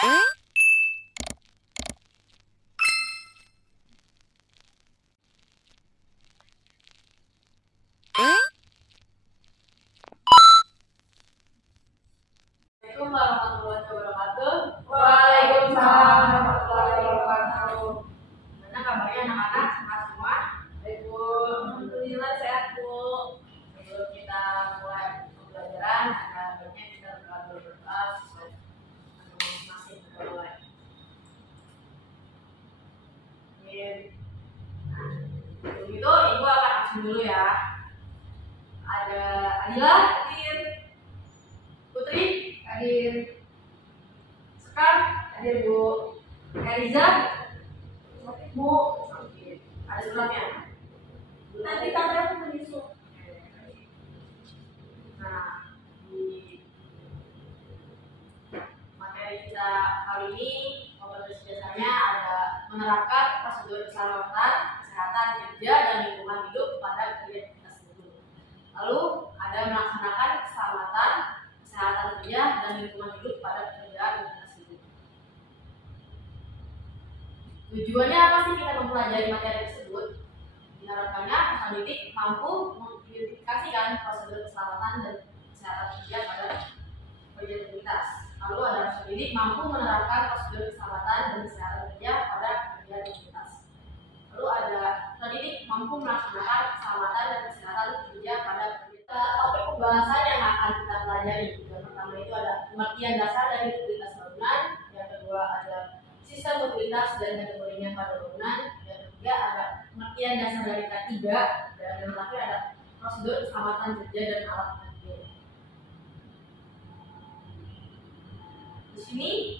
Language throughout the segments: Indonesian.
Waalaikumsalam warahmatullahi wabarakatuh. Gimana kabarnya anak-anak? Sehat semua? Baik Bu, alhamdulillah sehat Bu. Sebelum kita mulai pembelajaran, ada baiknya kita berdoa sesuai masing-masing kita mulai. Nah, begitu Ibu akan absen dulu ya. Ada Adila, hadir. Putri, hadir. Sekar, hadir Bu. Eriza, Bu. Ada suratnya. Nanti kakak menyusul. Nah, di materi kita kali ini, kompetensi dasarnya ada menerapkan prosedur keselamatan, kesehatan kerja dan lingkungan hidup pada kerja kita tersebut. Lalu ada melaksanakan keselamatan, kesehatan kerja dan lingkungan hidup pada pekerjaan kita tersebut. Tujuannya apa sih kita mempelajari materi tersebut? Diharapkannya peserta didik mampu mengidentifikasikan prosedur keselamatan dan kesehatan kerja pada kerja komunitas. Lalu ada peserta didik mampu menerapkan prosedur keselamatan dan kesehatan kerja pada kerja komunitas. Lalu ada peserta didik mampu melaksanakan keselamatan dan kesehatan kerja pada kerja. Topik pembahasan yang akan kita pelajari. Yang pertama itu ada pengertian dasar dari utilitas bangunan. Yang kedua ada sistem utilitas dan kategorinya pada bangunan. Yang ketiga ada pengertian dasar dari K3, dan yang terakhir ada prosedur keselamatan kerja dan alat kerja. Di sini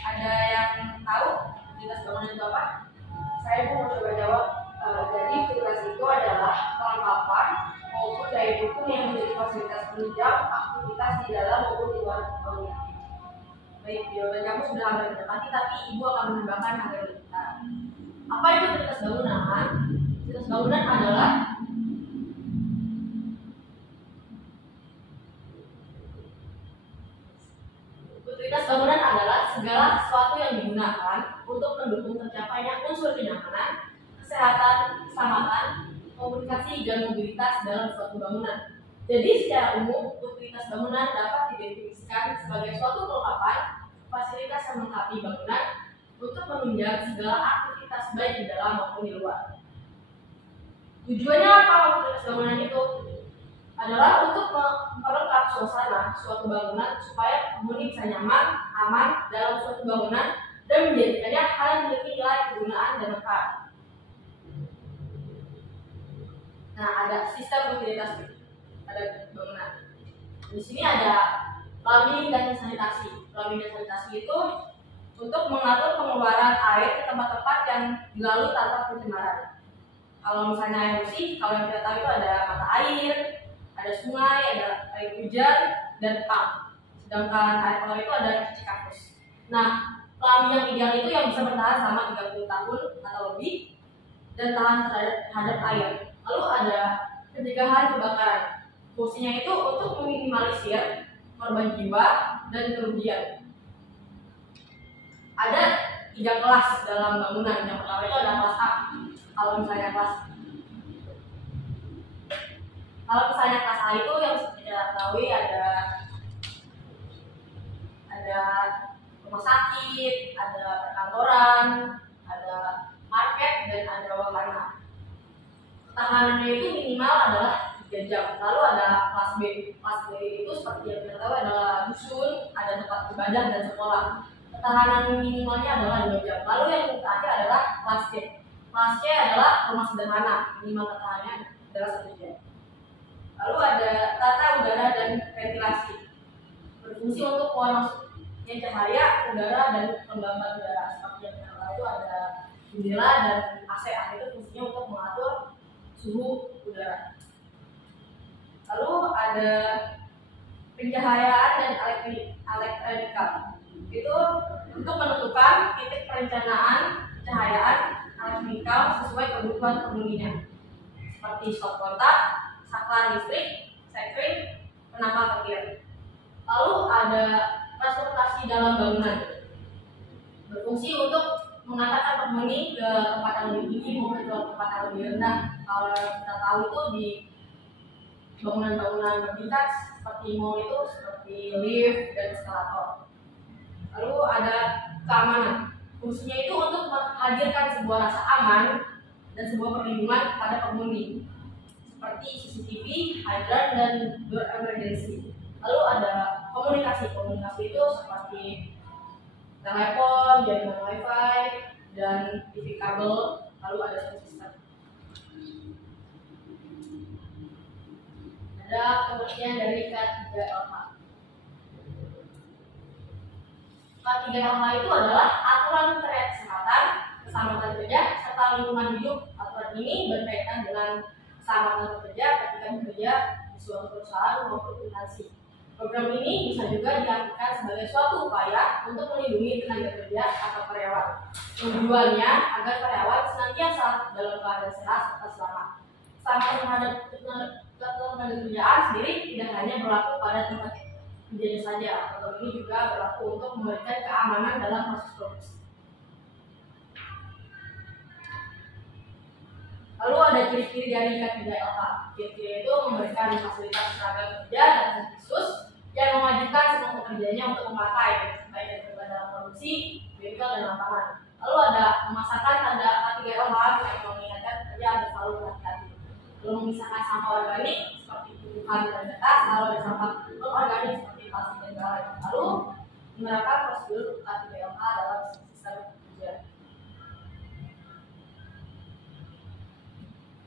ada yang tahu utilitas bangunan itu apa? Saya mau coba jawab. Jadi utilitas itu adalah kelengkapan maupun daya dukung yang menjadi fasilitas penunjang aktivitas di dalam maupun di luar bangunan. Baik, jawaban kamu sudah hampir mendekati, tapi Ibu akan menambahkan agar kita. Apa itu utilitas bangunan? Utilitas bangunan adalah segala sesuatu yang digunakan untuk mendukung tercapainya unsur kenyamanan, kesehatan, keselamatan, komunikasi, dan mobilitas dalam suatu bangunan. Jadi secara umum, utilitas bangunan dapat didefinisikan sebagai suatu kelengkapan fasilitas yang melengkapi bangunan untuk menunjang segala aktivitas baik di dalam maupun di luar. Tujuannya apa utilitas bangunan itu? Adalah untuk memperlengkap suasana suatu bangunan supaya penghuni bisa nyaman, aman dalam suatu bangunan dan menjadikannya hal yang memiliki nilai kegunaan dan lengkap. Nah, ada sistem utilitas pada bangunan. Di sini ada plumbing dan sanitasi. Plumbing dan sanitasi itu untuk mengatur pengeluaran air ke tempat-tempat yang dilalui tanpa pencemaran. Kalau misalnya air bersih, kalau yang kita tahu itu ada mata air, ada sungai, ada air hujan, dan pump. Sedangkan air kotor itu ada cuci kakus. Nah, plumbing yang ideal itu yang bisa bertahan selama 30 tahun atau lebih dan tahan terhadap air. Lalu ada pencegahan kebakaran. Fungsinya itu untuk meminimalisir korban jiwa dan kerugian. Ada 3 kelas dalam bangunan. Yang pertama itu ada kelas A. Kalau misalnya kelas A itu yang seperti kita ketahui ada rumah sakit, ada perkantoran, ada market, dan ada wahana. Ketahanannya itu minimal adalah 3 jam. Lalu ada kelas B. Kelas B itu seperti yang kita tahu adalah dusun, ada tempat ibadah dan sekolah. Ketahanan minimalnya adalah 2 jam. Lalu yang terakhir adalah kelas C. Kelas C adalah rumah sederhana, minimal ketahanannya adalah 1 jam. Lalu ada tata udara dan ventilasi. Berfungsi untuk memasukkan cahaya, udara, dan kelembaban udara. Seperti yang kita tahu itu ada jendela dan AC. AC itu fungsinya untuk mengatur suhu udara. Lalu ada pencahayaan dan elektronika. Itu untuk menentukan titik perencanaan pencahayaan elektronika sesuai kebutuhan penghuninya. Seperti stop kontak, saklar listrik, sekring, penangkal petir. Lalu ada transportasi dalam bangunan. berfungsi untuk mengantarkan penghuni ke tempat yang lebih tinggi maupun ke tempat yang lebih rendah. Kalau kita tahu itu di bangunan-bangunan bertingkat seperti mall itu seperti lift dan eskalator. Lalu ada keamanan. Fungsinya itu untuk menghadirkan sebuah rasa aman dan sebuah perlindungan kepada penghuni seperti CCTV, hydrant, dan door emergency. Lalu ada komunikasi. Komunikasi itu seperti telepon, jaringan wifi, dan TV kabel. Lalu ada sound system. Ada pengertian dari K3LH. K3LH itu adalah aturan terkait kesehatan, keselamatan kerja, serta lingkungan hidup. Aturan ini berkaitan dengan keselamatan kerja ketika bekerja di suatu perusahaan maupun instansi. Program ini bisa juga diartikan sebagai suatu upaya untuk melindungi tenaga kerja atau karyawan. Tujuannya agar karyawan senantiasa dalam keadaan sehat serta selamat. Selamat terhadap ketenaga kerjaan sendiri tidak hanya berlaku pada tempat kerjanya saja, program ini juga berlaku untuk memberikan keamanan dalam proses produksi. Lalu ada ciri-ciri dari K3LH. Ciri-ciri itu memberikan fasilitas tenaga kerja dan khusus yang mewajibkan semua pekerjanya untuk memakai, baik yang terlibat dalam produksi, bengkel, dan lapangan. Lalu ada memasangkan tanda K3LH yang mengingatkan pekerja agar selalu berhati-hati. Lalu memisahkan sampah organik seperti tumbuhan dan kertas, lalu ada sampah non-organik seperti plastik dan galon. Lalu menerapkan prosedur K3LH dalam sistem kerja.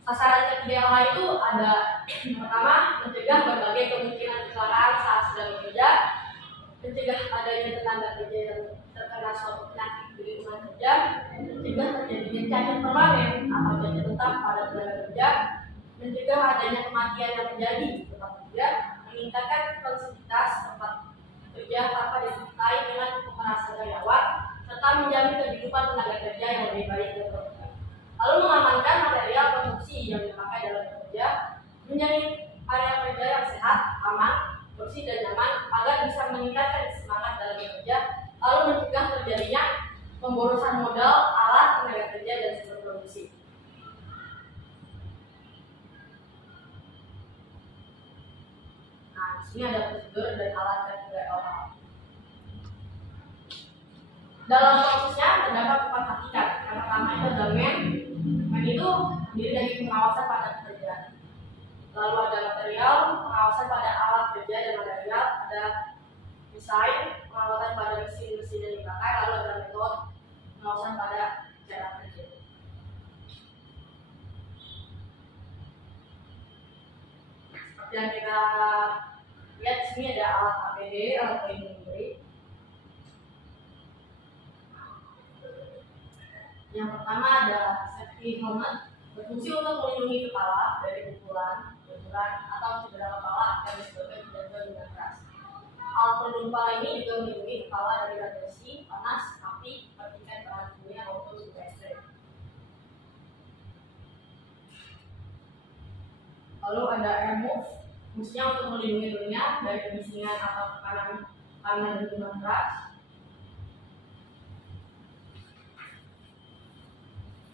Sasaran K3LH itu ada pertama, mencegah berbagai kemungkinan kecelakaan saat sedang bekerja, mencegah adanya tenaga kerja yang terkena suatu penyakit di lingkungan kerja, mencegah terjadinya cacat permanen atau cacat tetap pada tenaga kerja, mencegah adanya kematian yang terjadi di tempat kerja, meningkatkan konsistensitas tempat kerja tanpa disertai dengan pemerasan karyawan, serta menjamin kehidupan tenaga kerja yang lebih baik dan produktif. Lalu mengamankan material produksi yang dipakai dalam bekerja, menjamin area kerja yang sehat, aman, bersih dan nyaman agar bisa meningkatkan semangat dalam bekerja, lalu mencegah terjadinya pemborosan modal, alat, tenaga kerja dan sumber produksi. Nah, di sini ada prosedur dan alat K3LH. Dalam prosesnya terdapat 4 hakikat. Yang pertama itu ada men itu terdiri dari pengawasan pada pekerjaan. Lalu ada material, pengawasan pada alat kerja dan material, ada desain, pengawasan pada mesin-mesin yang dipakai, lalu ada metode, pengawasan pada cara kerja. Seperti yang kita lihat di sini ada alat APD, alat pelindung diri. Yang pertama ada safety helmet, berfungsi untuk melindungi kepala dari pukulan, benturan, atau cedera kepala yang disebabkan dijaga dengan keras. Alat pelindung kepala ini juga melindungi kepala dari radiasi, panas, api, percikan bahan kimia maupun suhu ekstrem. Lalu ada air move, fungsinya untuk melindungi telinga dari kebisingan atau tekanan dan dentuman keras.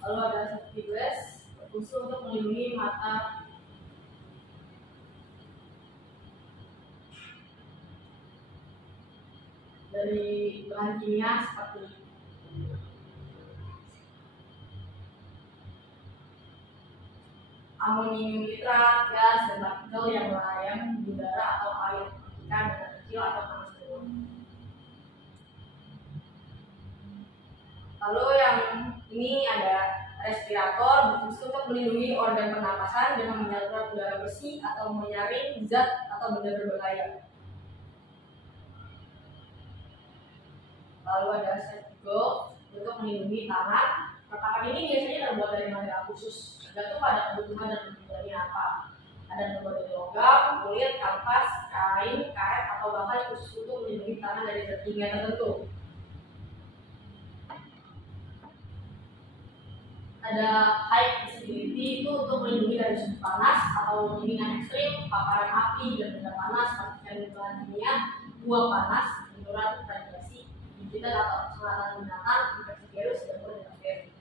Lalu ada safety glass, berfungsi untuk melindungi mata dari bahan kimia seperti amonium nitrat, gas, dan partikel yang melayang di udara atau air, ikan dengan kecil atau panas turun. Lalu yang ini ada respirator, berfungsi untuk melindungi organ pernapasan dengan menyalurkan udara bersih atau menyaring zat atau benda berbahaya. Lalu ada safety glove untuk melindungi tangan. Pertahanan ini biasanya terbuat dari material khusus, tergantung pada kebutuhan dan tujuannya apa. Ada terbuat dari logam, kulit, kanvas, kain, karet, atau bahkan khusus untuk melindungi tangan dari zat kimia tertentu. Ada high visibility itu untuk melindungi dari suhu panas atau dingin ekstrim, paparan api dan benda panas, partikel bahan kimia, buah panas, benturan radiasi, digital atau persyaratan binatang, infeksi virus, dan bakteri.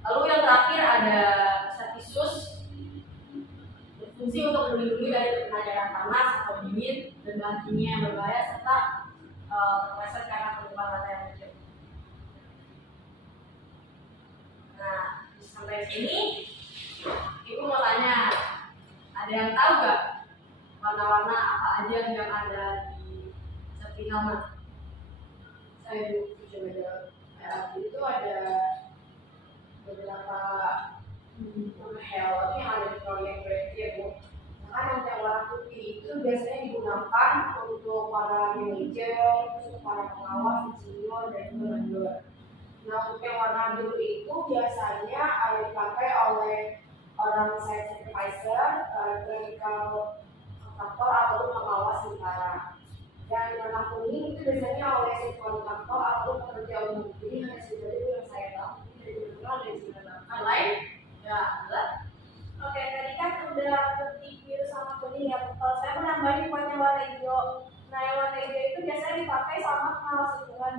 Lalu yang terakhir ada Cervisius, berfungsi untuk melindungi dari pencacaran panas atau dingin dan bahan kimia yang berbahaya serta terpleset karena penumpang rantai yang kecil. Nah, sampai sini Ibu mau tanya, ada yang tahu nggak warna-warna apa aja yang ada di Cervihama? Saya coba jawab. Itu ada beberapa helm yang ada di proyek-proyek ya Bu. Nah, yang warna putih itu biasanya digunakan untuk para manajer, untuk para pengawas, insinyur, dan vendor. Nah, untuk yang warna biru itu biasanya dipakai oleh orang site supervisor, technical kontraktor atau pengawas sementara. Dan warna kuning itu biasanya oleh subkontraktor atau pekerja umum. Jadi hanya seperti itu yang saya tahu. Jadi benar dari sini lain ya adalah. Oke, tadi kan udah putih, biru sama kuning ya. Kalau saya menambahin buat yang warna hijau. Nah, yang warna hijau itu biasanya dipakai sama pengawas lingkungan.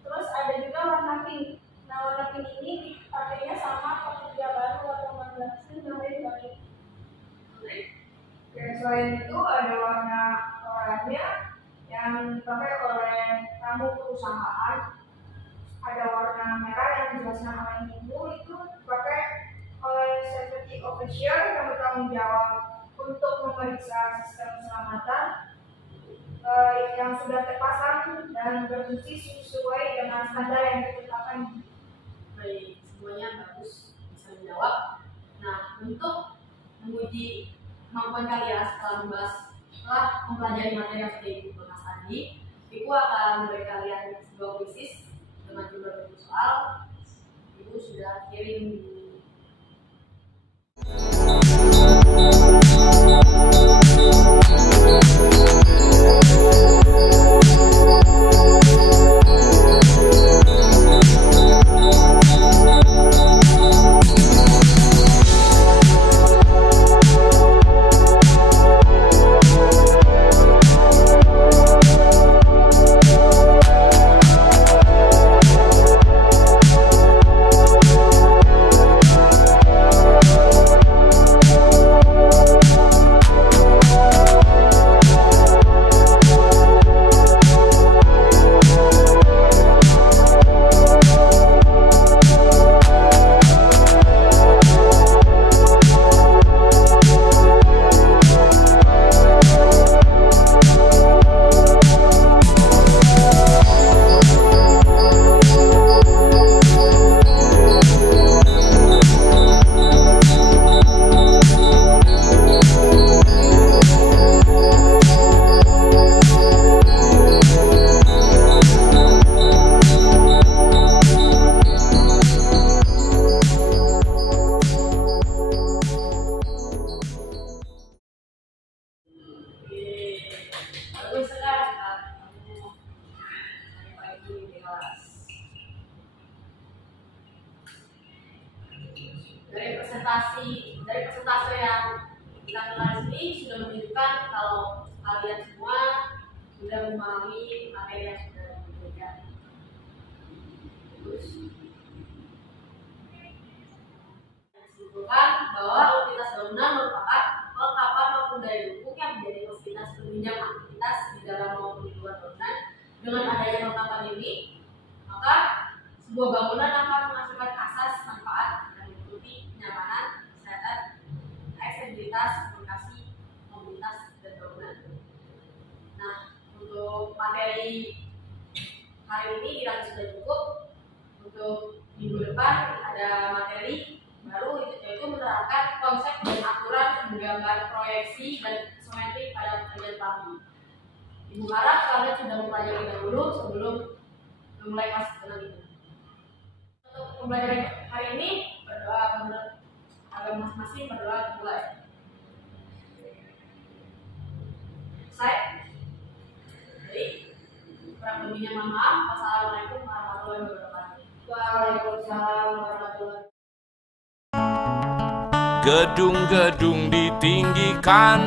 Terus ada juga warna pink. Nah, warna pink ini dipakainya sama pekerja baru atau madrasah namanya dibagi. Dan selain itu ada warna oranye yang dipakai oleh tamu perusahaan. Ada warna merah yang dijelaskan oleh Ibu itu dipakai oleh safety officer yang bertanggung jawab untuk memeriksa sistem keselamatan yang sudah terpasang dan berfungsi sesuai dengan standar yang ditetapkan. Baik, semuanya bagus, bisa menjawab. Nah, untuk menguji kemampuan kalian setelah mempelajari materi yang sudah Ibu bahas tadi, Ibu akan memberi kalian sebuah kuisis dengan jumlah 20 soal. Ibu sudah kirim di dari presentase yang kita kenal di sini sudah menunjukkan kalau kalian semua sudah memahami materi yang sudah diberikan. Terus disimpulkan bahwa utilitas bangunan merupakan kelengkapan maupun daya dukung yang menjadi fasilitas penunjang aktivitas di dalam maupun di luar bangunan. Dengan adanya kelengkapan ini, maka sebuah bangunan akan menghasilkan asas manfaat yang meliputi kenyamanan, kesehatan, aksesibilitas, komunikasi, mobilitas, dan bangunan. Nah, untuk materi hari ini kira sudah cukup. Untuk minggu depan ada materi baru, yaitu menerapkan konsep dan aturan menggambar proyeksi dan isometrik pada pekerjaan pabrik. Ibu harap kalian sudah mempelajari dahulu sebelum memulai kelas dengan ini. Untuk pembelajaran hari ini, berdoa menurut agama masing-masing, berdoa dimulai. Selesai? Jadi, kurang lebihnya mohon maaf. Wassalamualaikum warahmatullahi wabarakatuh. Waalaikumsalam warahmatullahi wabarakatuh. Gedung-gedung ditinggikan,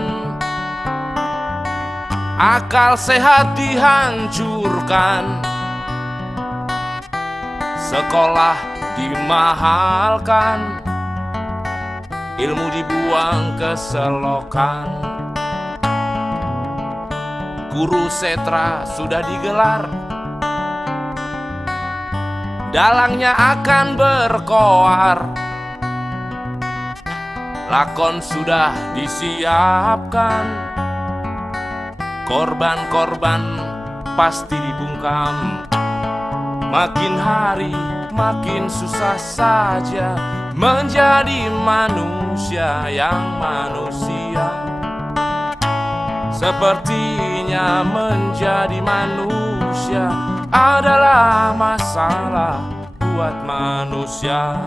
akal sehat dihancurkan, sekolah dimahalkan, ilmu dibuang ke selokan. Guru setra sudah digelar, dalangnya akan berkoar, lakon sudah disiapkan, korban-korban pasti dibungkam. Makin hari makin susah saja menjadi manusia yang manusia. Sepertinya menjadi manusia adalah masalah buat manusia.